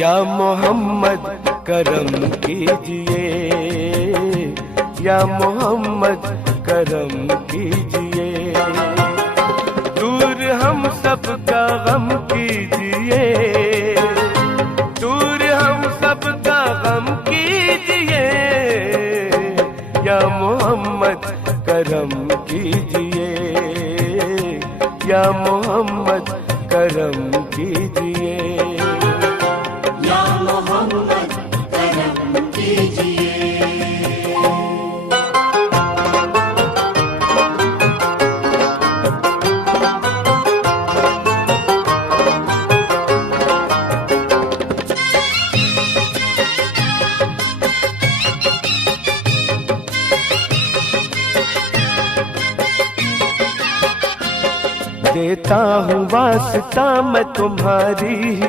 या मोहम्मद करम कीजिए, या मोहम्मद करम कीजिए। दूर हम सबका गम कीजिए, दूर हम सबका गम कीजिए। या मोहम्मद करम कीजिए, या मोहम्मद करम कीजिए। या मोहम्मद करम कीजिए। देता हूँ वास्ता मैं तुम्हारी।